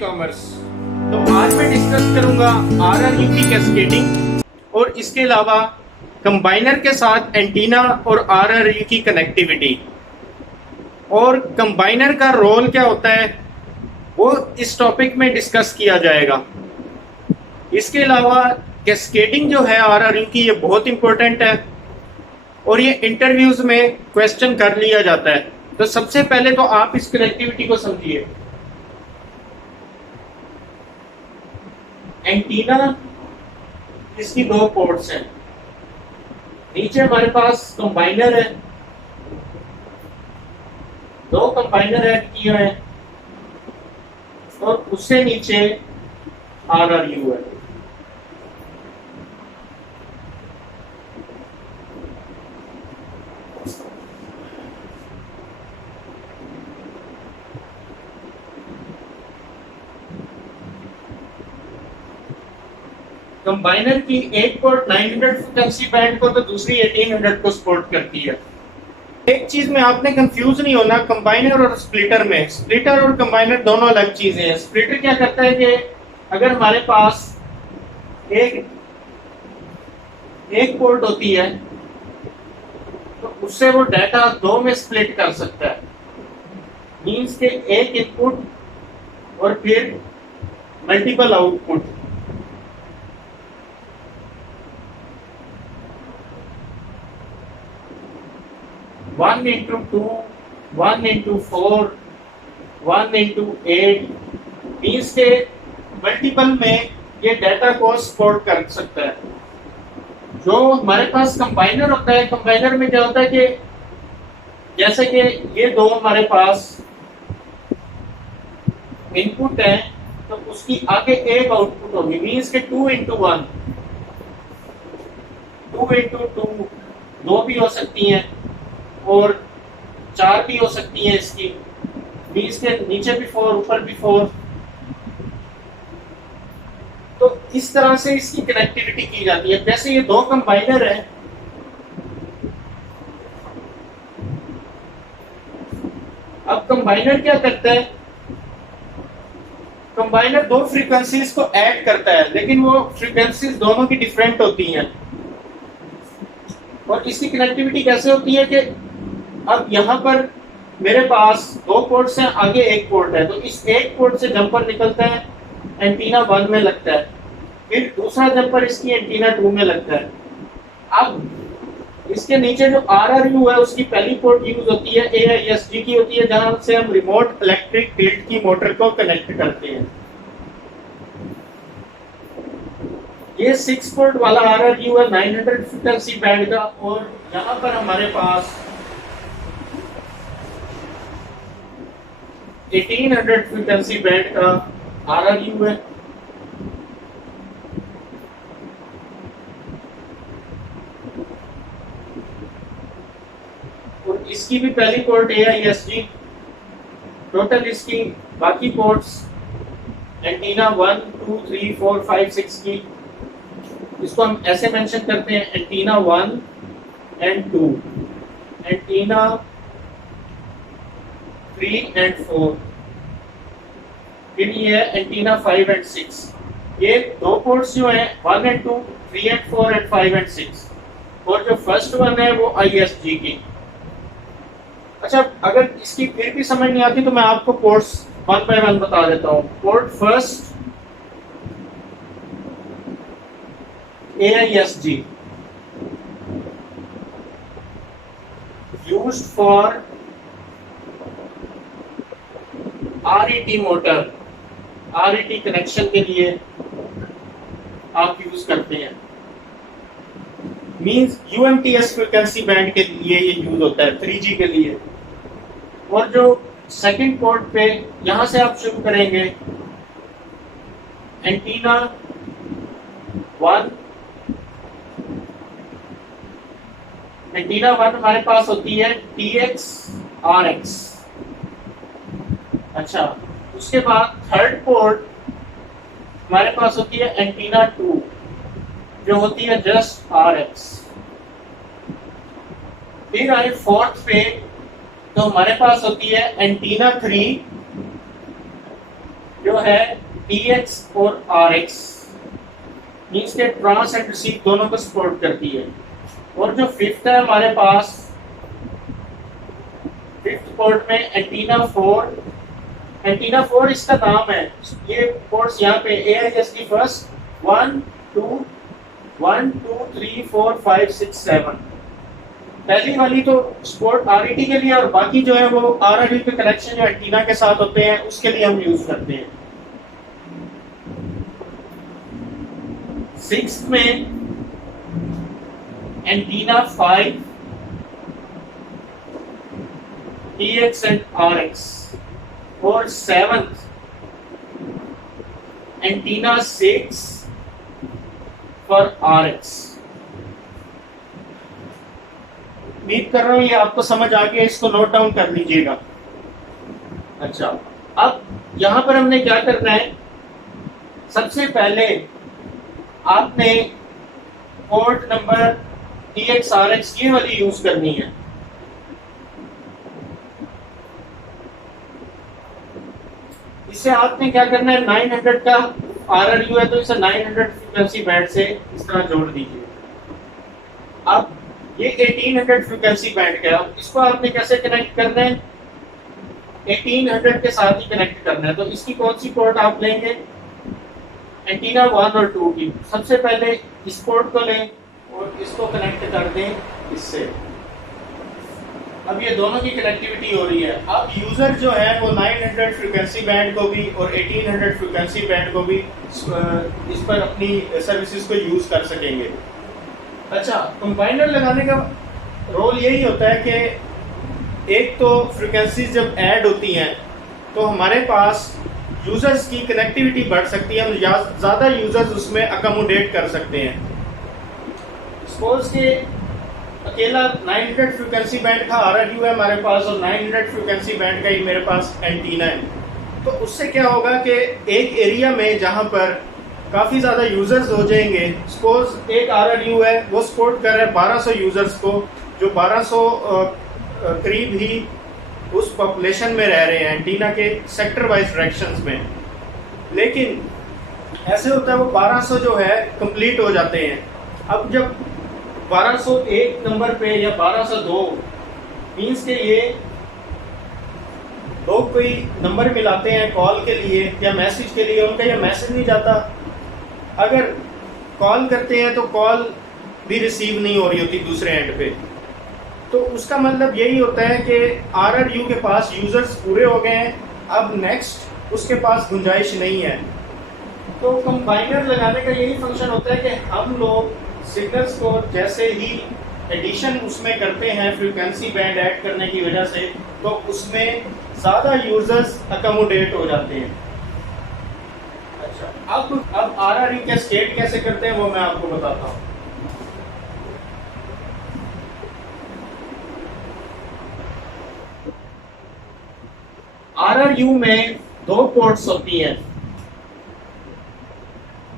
Commerce. तो आज मैं डिस्कस करूंगा RRU की कैस्केडिंग और इसके अलावा कंबाइनर के साथ एंटीना और RRU की कनेक्टिविटी और कंबाइनर का रोल क्या होता है वो इस टॉपिक में डिस्कस किया जाएगा। इसके अलावा कैस्केडिंग जो है RRU की ये बहुत इंपॉर्टेंट है और ये इंटरव्यूज में क्वेश्चन कर लिया जाता है। तो सबसे पहले तो आप इस कनेक्टिविटी को समझिए। एंटीना इसकी दो पोर्ट्स हैं, नीचे हमारे पास कंबाइनर है, दो कंबाइनर ऐड किए हैं और उससे नीचे RRU है। कंबाइनर की एक पोर्ट 900 फ्रीक्वेंसी बैंड को तो दूसरी 1800 को सपोर्ट करती है। एक चीज में आपने कंफ्यूज नहीं होना, कंबाइनर और स्प्लिटर में, स्प्लिटर और कंबाइनर दोनों अलग चीजें हैं। स्प्लिटर क्या करता है कि अगर हमारे पास एक पोर्ट होती है तो उससे वो डाटा दो में स्प्लिट कर सकता है। मींस के एक इनपुट और फिर multiple output. One into two, 1 into 4, 1 into 8 means के मल्टीपल में ये डाटा को सपोर्ट कर सकता है। जो हमारे पास कंबाइनर होता है, कंबाइनर में क्या होता है कि जैसे कि ये दो हमारे पास इनपुट है तो उसकी आगे एक आउटपुट होगी। मींस के 2 into 1, 2 into 2 दो भी हो सकती हैं और 4 भी हो सकती है इसकी। मींस के नीचे भी 4 ऊपर भी 4। तो इस तरह से इसकी कनेक्टिविटी की जाती है। जैसे ये दो कंबाइनर है, अब कंबाइनर क्या करता है, कंबाइनर दो फ्रीक्वेंसीज को ऐड करता है, लेकिन वो फ्रीक्वेंसीज दोनों की डिफरेंट होती हैं। और इसकी कनेक्टिविटी कैसे होती है कि अब यहाँ पर मेरे पास दो पोर्ट्स हैं, आगे एक पोर्ट है, तो इस एक पोर्ट से जंपर निकलता है, एंटीना 1 में लगता है, फिर दूसरा जंपर इसकी एंटीना 2 में लगता है। अब इसके नीचे जो RRU है उसकी पहली पोर्ट यूज होती है AISG की होती है, जहां से हम रिमोट इलेक्ट्रिक फील्ड की मोटर को कनेक्ट करते हैं। ये 6 पोर्ट वाला RRU है 900 फ्रीक्वेंसी बैंड का, और यहाँ पर हमारे पास 1800 फ्रीक्वेंसी बैंड का RRU है। और इसकी भी पहली पोर्ट AISG। टोटल इसकी बाकी पोर्ट्स एंटीना 1, 2, 3, 4, 5, 6 की, इसको हम ऐसे मेंशन करते हैं, एंटीना 1 and 2, एंटीना 3 and 4, फिर ये है एंटीना 5 and 6। ये दो पोर्ट्स जो हैं 1 and 2, 3 and 4 and 5 and 6, और जो फर्स्ट वन है वो ISG की। अच्छा, अगर इसकी फिर भी समझ नहीं आती तो मैं आपको पोर्ट्स 1 by 1 बता देता हूँ। Port first AISG used for RET motor, RET connection के लिए आप यूज करते हैं। मींस UMTS फ्रीक्वेंसी बैंड के लिए ये यूज होता है, 3G के लिए। और जो सेकंड पोर्ट पे यहां से आप शुरू करेंगे, एंटीना 1, एंटीना 1 हमारे पास होती है TX RX। अच्छा, उसके बाद थर्ड पोर्ट हमारे पास होती है एंटीना 2, जो होती है जस्ट RX। फिर आए फोर्थ पे, तो हमारे पास होती है एंटीना 3, जो है TX और RX मीन्स के ट्रांस एंड रिसीव दोनों को सपोर्ट करती है। और जो फिफ्थ है हमारे पास, फिफ्थ पोर्ट में एंटीना 4 इसका नाम है। ये पोर्ट्स यहाँ पे AISD फर्स्ट 1 2 3 4 5 6 7। पहली वाली तो सपोर्ट RET के लिए, और बाकी जो है वो RRU के कनेक्शन जो एंटीना के साथ होते हैं उसके लिए हम यूज करते हैं। सिक्स्थ में एंटीना 5 TX एंड RX, और सेवंथ एंटीना 6 फॉर RX। उम्मीद कर रहा हूं ये आपको समझ आ गया, इसको नोट डाउन कर लीजिएगा। अच्छा, अब यहां पर हमने क्या करना है, सबसे पहले आपने पोर्ट नंबर TX RX ये वाली यूज करनी है। इससे आपने क्या करना है, 900 का RRU है तो इसे 900 फ्रीक्वेंसी बैंड से इस तरह जोड़ दीजिए। अब ये 1800 फ्रीक्वेंसी बैंड का, इसको आपने कैसे कनेक्ट करना है, 1800 के साथ ही कनेक्ट करना है। तो इसकी कौन सी पोर्ट आप लेंगे, एंटीना 1 और 2 की। सबसे पहले इस पोर्ट को लें और इसको कनेक्ट कर दें इससे। अब ये दोनों की कनेक्टिविटी हो रही है। अब यूजर जो है वो 900 फ्रीक्वेंसी बैंड को भी और 1800 फ्रीक्वेंसी बैंड को भी इस पर अपनी सर्विसेज को यूज कर सकेंगे। अच्छा, कंबाइनर लगाने का रोल यही होता है कि एक तो फ्रीक्वेंसीज जब ऐड होती हैं तो हमारे पास यूजर्स की कनेक्टिविटी बढ़ सकती है, हम ज़्यादा यूजर्स उसमें अकोमोडेट कर सकते हैं। सपोज के अकेला 900 फ्रीक्वेंसी बैंड का RRU है हमारे पास और 900 फ्रीक्वेंसी बैंड का ही मेरे पास एंटीना है, तो उससे क्या होगा कि एक एरिया में जहाँ पर काफ़ी ज़्यादा यूजर्स हो जाएंगे, सपोज एक RRU है वो सपोर्ट कर रहा है 1200 यूजर्स को, जो 1200 करीब ही उस पॉपुलेशन में रह रहे हैं एंटीना के सेक्टर वाइज डायरेक्शंस में। लेकिन ऐसे होता है वो 1200 जो है कंप्लीट हो जाते हैं। अब जब 1201 नंबर पे या 1202 मीन्स के ये लोग कोई नंबर मिलाते हैं कॉल के लिए या मैसेज के लिए, उनका यह मैसेज नहीं जाता। अगर कॉल करते हैं तो कॉल भी रिसीव नहीं हो रही होती दूसरे एंड पे, तो उसका मतलब यही होता है कि RRU के पास यूजर्स पूरे हो गए हैं, अब नेक्स्ट उसके पास गुंजाइश नहीं है। तो कंबाइनर लगाने का यही फंक्शन होता है कि हम लोग सिग्नल्स को जैसे ही एडिशन उसमें करते हैं फ्रीक्वेंसी बैंड ऐड करने की वजह से, तो उसमें ज़्यादा यूजर्स अकोमोडेट हो जाते हैं। अच्छा, अब RRU कैस्केड कैसे करते हैं वो मैं आपको बताता हूँ। RRU में दो पोर्ट्स होती हैं,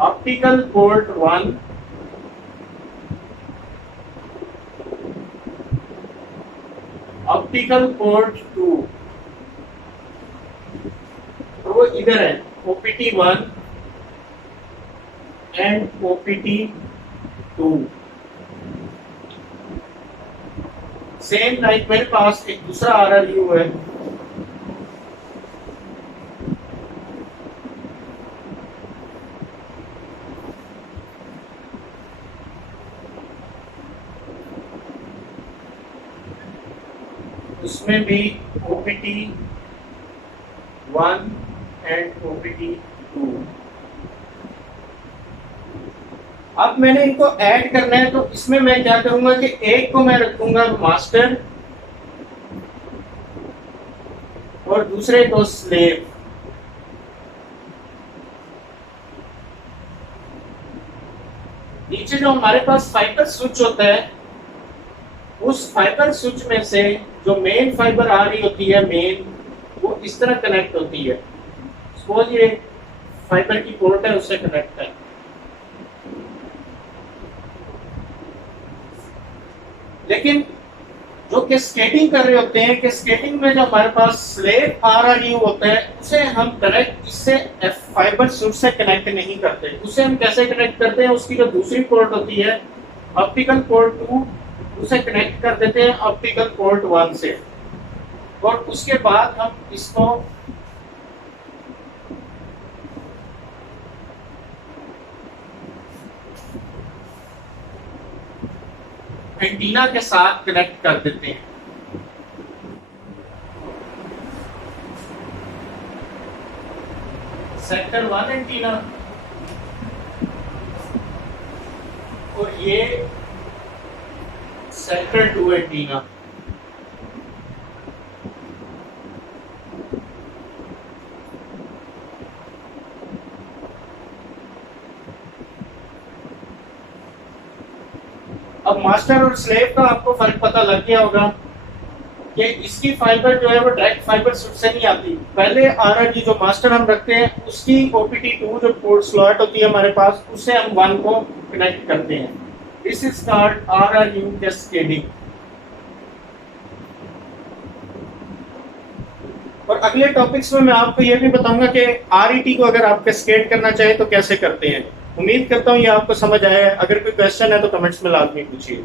ऑप्टिकल पोर्ट 1 ऑप्टिकल पोर्ट 2, तो वो इधर है OPT 1 and OPT 2। Same like मेरे पास एक दूसरा RRU है, उसमें भी OPT 1 एंड OPT 2। अब मैंने इनको ऐड करना है, तो इसमें मैं क्या करूंगा कि एक को मैं रखूंगा मास्टर और दूसरे को स्लेव। नीचे जो हमारे पास फाइबर स्विच होता है, उस फाइबर स्विच में से जो मेन फाइबर आ रही होती है मेन, वो इस तरह कनेक्ट होती है। सपोज ये फाइबर की पोर्ट है, उससे कनेक्ट है। लेकिन जो जो कैस्केडिंग कर रहे होते हैं, कैस्केडिंग में जो हमारे पास स्लेव RRU होता है उसे हम डायरेक्ट इससे फाइबर सूट से कनेक्ट नहीं करते। उसे हम कैसे कनेक्ट करते हैं, उसकी जो दूसरी पोर्ट होती है ऑप्टिकल पोर्ट 2, उसे कनेक्ट कर देते हैं ऑप्टिकल पोर्ट 1 से, और उसके बाद हम इसको एंटीना के साथ कनेक्ट कर देते हैं। सेक्टर 1 एंटीना और ये सेक्टर 2 एंटीना। अब मास्टर और स्लेव का आपको फर्क पता लग गया होगा कि इसकी फाइबर जो है वो डायरेक्ट फाइबर सूट से नहीं आती। पहले RRU जो मास्टर हम रखते हैं उसकी OPT2 जो पोर्ट स्लॉट होती है हमारे पास, उससे हम 1 को कनेक्ट करते हैं। This is called RRU cascading. और अगले टॉपिक्स में मैं आपको ये भी बताऊंगा कि RET को अगर आप कैस्केड करना चाहें तो कैसे करते हैं। उम्मीद करता हूँ ये आपको समझ आया है। अगर कोई क्वेश्चन है तो कमेंट्स में लाजमी पूछिए।